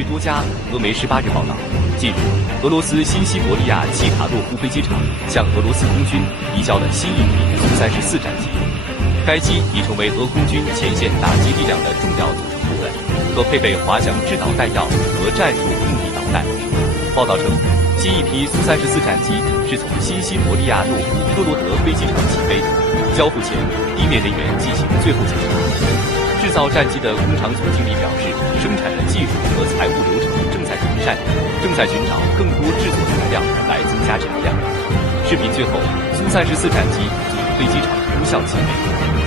据多家俄媒18日报道，近日，俄罗斯新西伯利亚契卡洛夫飞机场向俄罗斯空军移交了新一批苏34战机。该机已成为俄空军前线打击力量的重要组成部分，可配备滑翔制导弹药和战术目的导弹。报道称，新一批苏34战机是从新西伯利亚诺夫哥罗德飞机场起飞，交付前，地面人员进行最后检查。制造战机的工厂总经理表示，生产的技术和财务流程正在完善，正在寻找更多制作材料来增加产量。视频最后，苏34战机从飞机场呼啸起飞。